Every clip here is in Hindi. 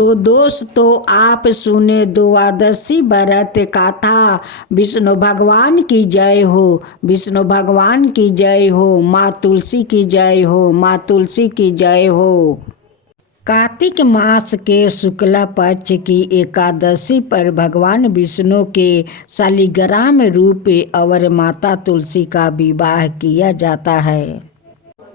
तो दोस्तों आप सुने द्वादशी व्रत कथा। विष्णु भगवान की जय हो, विष्णु भगवान की जय हो, माँ तुलसी की जय हो, माँ तुलसी की जय हो। कार्तिक मास के शुक्ला पक्ष की एकादशी पर भगवान विष्णु के शालिग्राम रूप और माता तुलसी का विवाह किया जाता है।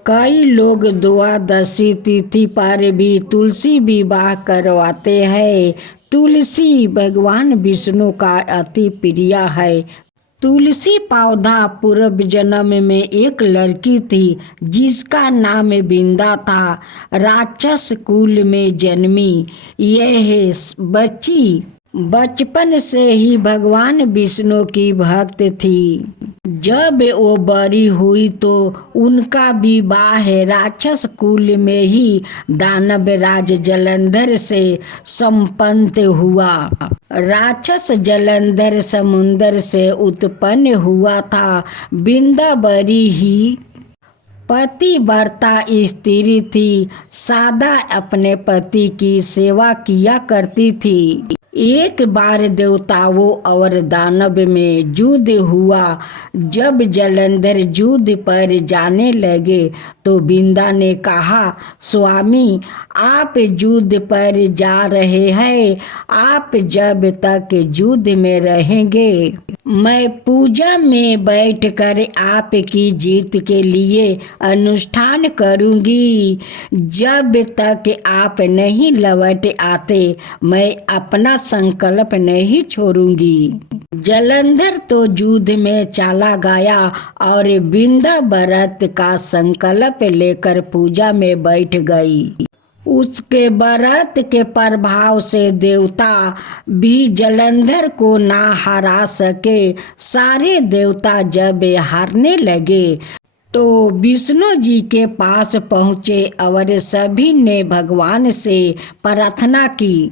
कई लोग द्वादशी तिथि पर भी तुलसी विवाह करवाते हैं। तुलसी भगवान विष्णु का अति प्रिय है। तुलसी पौधा पूर्व जन्म में एक लड़की थी जिसका नाम बिंदा था। राक्षस कुल में जन्मी यह बच्ची बचपन से ही भगवान विष्णु की भक्त थी। जब वो बड़ी हुई तो उनका विवाह राक्षस कुल में ही दानव राज जलंधर से संपन्न हुआ। राक्षस जलंधर समुद्र से उत्पन्न हुआ था। बिंदा बड़ी ही पतिव्रता स्त्री थी, सदा अपने पति की सेवा किया करती थी। एक बार देवताओं और दानव में युद्ध हुआ। जब जलंधर युद्ध पर जाने लगे तो बिंदा ने कहा, स्वामी आप युद्ध पर जा रहे हैं, आप जब तक युद्ध में रहेंगे मैं पूजा में बैठकर आपकी जीत के लिए अनुष्ठान करूंगी। जब तक आप नहीं लौट आते मैं अपना संकल्प नहीं छोड़ूंगी। जलंधर तो युद्ध में चला गया और बिंदा व्रत का संकल्प लेकर पूजा में बैठ गई। उसके व्रत के प्रभाव से देवता भी जलंधर को ना हरा सके। सारे देवता जब हारने लगे तो विष्णु जी के पास पहुँचे और सभी ने भगवान से प्रार्थना की।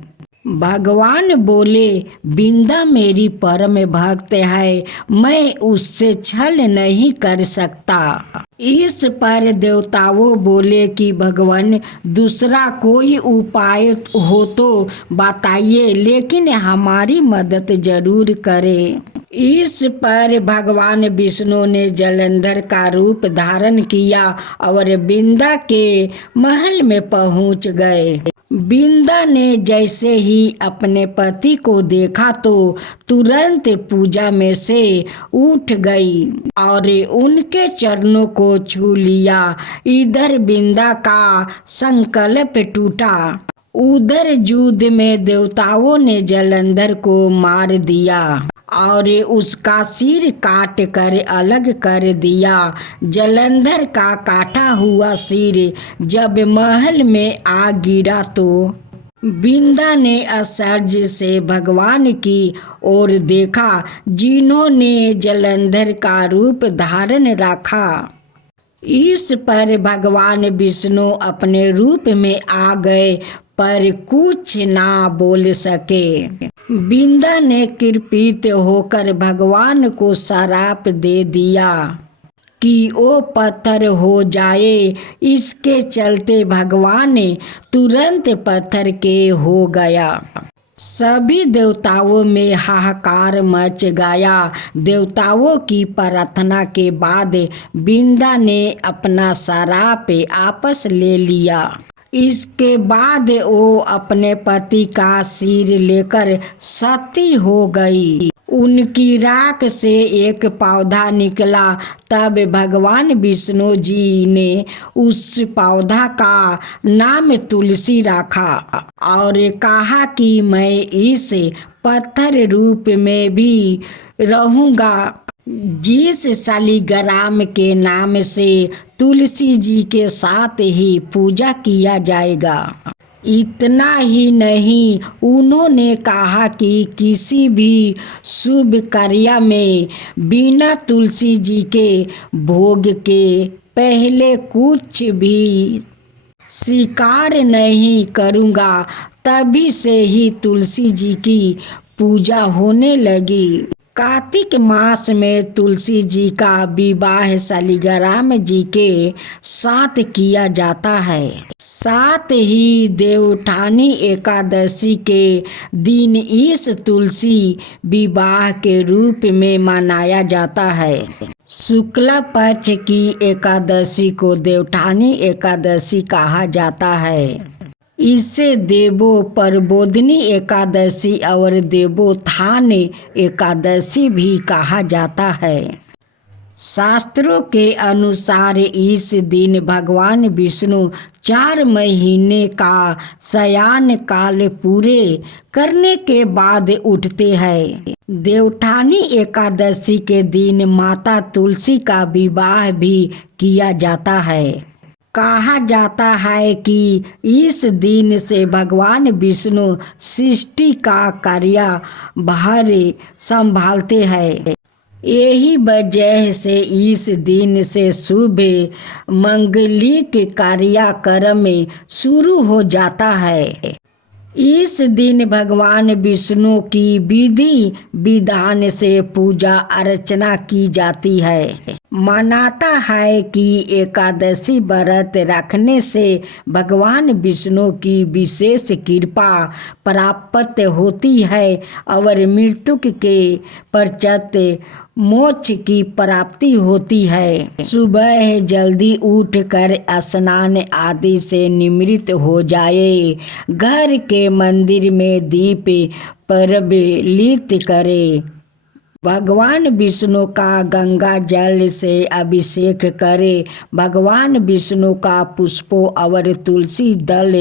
भगवान बोले, बिंदा मेरी परम भक्त है, मैं उससे छल नहीं कर सकता। इस पर देवताओं बोले कि भगवान दूसरा कोई उपाय हो तो बताइए, लेकिन हमारी मदद जरूर करें। इस पर भगवान विष्णु ने जलंधर का रूप धारण किया और बिंदा के महल में पहुंच गए। बिंदा ने जैसे ही अपने पति को देखा तो तुरंत पूजा में से उठ गई और उनके चरणों को छू लिया। इधर बिंदा का संकल्प टूटा। उधर युद्ध में देवताओं ने जलंधर को मार दिया और उसका सिर काट कर अलग कर दिया। जलंधर का काटा हुआ सिर जब महल में आ गिरा तो बिंदा ने आश्चर्य से भगवान की ओर देखा, जिन्होंने जलंधर का रूप धारण रखा। इस पर भगवान विष्णु अपने रूप में आ गए पर कुछ ना बोल सके। बिंदा ने कृपित होकर भगवान को श्राप दे दिया कि वो पत्थर हो जाए। इसके चलते भगवान तुरंत पत्थर के हो गया। सभी देवताओं में हाहाकार मच गया। देवताओं की प्रार्थना के बाद बिंदा ने अपना श्राप वापस ले लिया। इसके बाद वो अपने पति का सिर लेकर सती हो गई। उनकी राख से एक पौधा निकला। तब भगवान विष्णु जी ने उस पौधा का नाम तुलसी रखा और कहा कि मैं इस पत्थर रूप में भी रहूंगा, जिस शालिग्राम के नाम से तुलसी जी के साथ ही पूजा किया जाएगा। इतना ही नहीं, उन्होंने कहा कि किसी भी शुभ कार्य में बिना तुलसी जी के भोग के पहले कुछ भी स्वीकार नहीं करूँगा। तभी से ही तुलसी जी की पूजा होने लगी। कार्तिक मास में तुलसी जी का विवाह शालिग्राम जी के साथ किया जाता है। साथ ही देवउठानी एकादशी के दिन इस तुलसी विवाह के रूप में मनाया जाता है। शुक्ला पक्ष की एकादशी को देवउठानी एकादशी कहा जाता है। इसे देवो प्रबोधिनी एकादशी और देवोत्थान एकादशी भी कहा जाता है। शास्त्रों के अनुसार इस दिन भगवान विष्णु 4 महीने का शयन काल पूरे करने के बाद उठते हैं। देवउठानी एकादशी के दिन माता तुलसी का विवाह भी किया जाता है। कहा जाता है कि इस दिन से भगवान विष्णु सृष्टि का कार्यभार संभालते हैं। यही वजह से इस दिन से शुभ मंगलिक कार्यक्रम शुरू हो जाता है। इस दिन भगवान विष्णु की विधि विधान से पूजा अर्चना की जाती है। मानता है कि एकादशी व्रत रखने से भगवान विष्णु की विशेष कृपा प्राप्त होती है और मृत्यु के पश्चात मोक्ष की प्राप्ति होती है। सुबह जल्दी उठकर स्नान आदि से निवृत्त हो जाए, घर के मंदिर में दीप प्रज्वलित करे, भगवान विष्णु का गंगा जल से अभिषेक करे, भगवान विष्णु का पुष्पों और तुलसी दल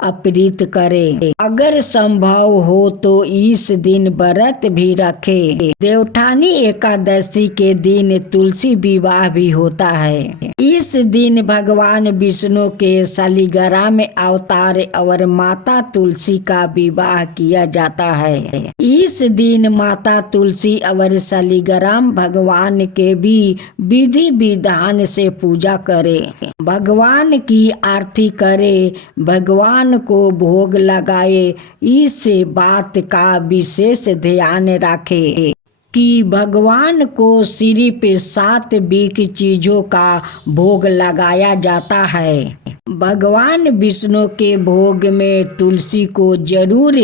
अर्पित करे। अगर संभव हो तो इस दिन व्रत भी रखे। देवउठानी एकादशी के दिन तुलसी विवाह भी होता है। इस दिन भगवान विष्णु के शालिग्राम अवतार और माता तुलसी का विवाह किया जाता है। इस दिन माता तुलसी और शालिग्राम भगवान के भी विधि विधान से पूजा करे, भगवान की आरती करे, भगवान को भोग लगाए। इस बात का विशेष ध्यान रखे कि भगवान को सिर्फ सात्विक चीजों का भोग लगाया जाता है। भगवान विष्णु के भोग में तुलसी को जरूर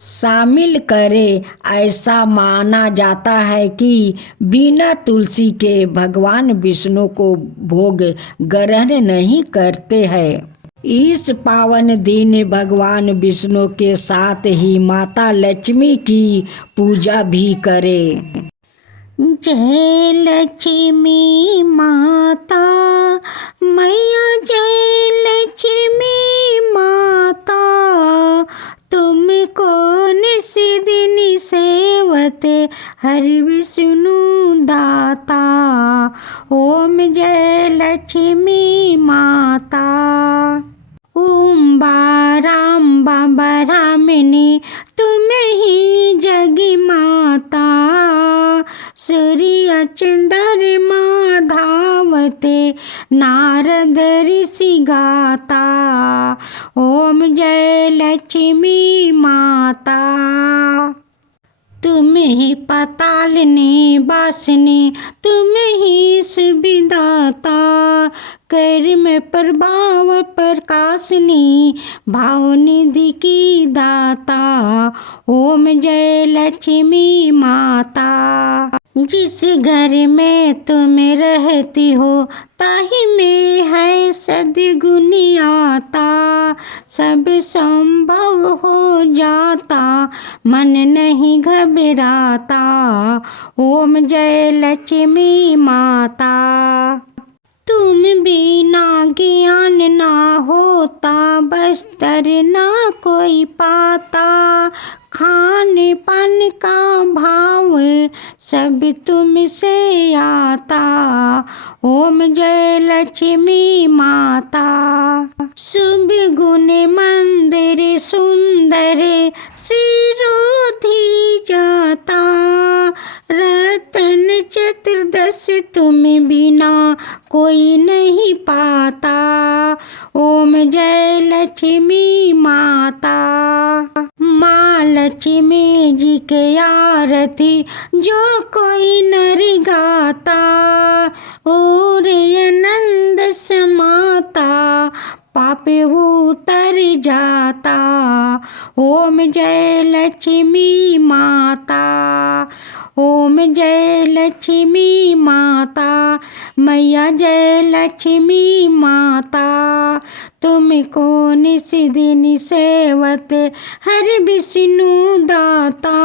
शामिल करे। ऐसा माना जाता है कि बिना तुलसी के भगवान विष्णु को भोग ग्रहण नहीं करते हैं। इस पावन दिन भगवान विष्णु के साथ ही माता लक्ष्मी की पूजा भी करें। जय लक्ष्मी माता मैया, जय लक्ष्मी माता, तुम कौन सी दिन सेवते हरि विष्णु दाता। ओम जय लक्ष्मी माता। ओम बाराम बाबा रामिनी, तुम ही जग माता, सूर्य चंद्रमा धावते नारद ऋषि गाता। ओम जय लक्ष्मी माता। तुम ही पातालनी वासिनी, तुम ही सुविदाता, कर में प्रभाव प्रकाशनी, भाव निधि की दाता। ओम जय लक्ष्मी माता। जिस घर में तुम रहती हो ताहि में है सद्गुणी आता, सब संभव हो जाता, मन नहीं घबराता। ओम जय लक्ष्मी माता। तुम बिना ज्ञान ना होता, बस्तर ना कोई पाता, खाने पान का भाव सब तुमसे आता। ओम जय लक्ष्मी माता। शुभ गुण मंदिर सुंदर सिरोधी जाता, रतन चतुर्दश तुम बिना कोई नहीं पाता। ओम जय लक्ष्मी माता। माँ लक्ष्मी जी के आरती जो कोई नर गाता, और आनंद समाता, पाप पाप उतर जाता। ओम जय लक्ष्मी माता, ओम जय लक्ष्मी माता, मैया जय लक्ष्मी माता। तुमको निस दिन सेवत हर विष्णु दाता।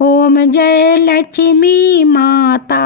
ओम जय लक्ष्मी माता।